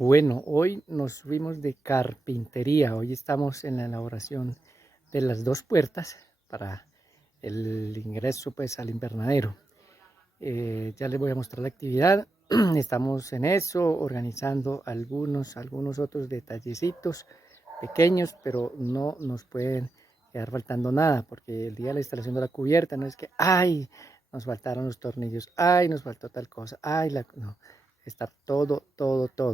Bueno, hoy nos fuimos de carpintería. Hoy estamos en la elaboración de las dos puertas para el ingreso pues al invernadero. Ya les voy a mostrar la actividad. Estamos en eso, organizando algunos otros detallecitos pequeños, pero no nos pueden quedar faltando nada, porque el día de la instalación de la cubierta no es que, ay, nos faltaron los tornillos, ay, nos faltó tal cosa, ay, no, está todo.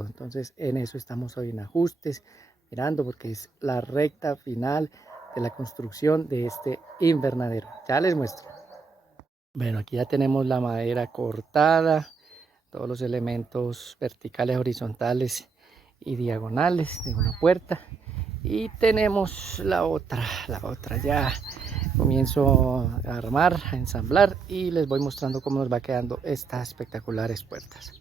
Entonces en eso estamos hoy en ajustes, mirando, porque es la recta final de la construcción de este invernadero. Ya les muestro. Bueno, aquí ya tenemos la madera cortada, todos los elementos verticales, horizontales y diagonales de una puerta. Y tenemos la otra ya comienzo a armar, a ensamblar y les voy mostrando cómo nos va quedando estas espectaculares puertas.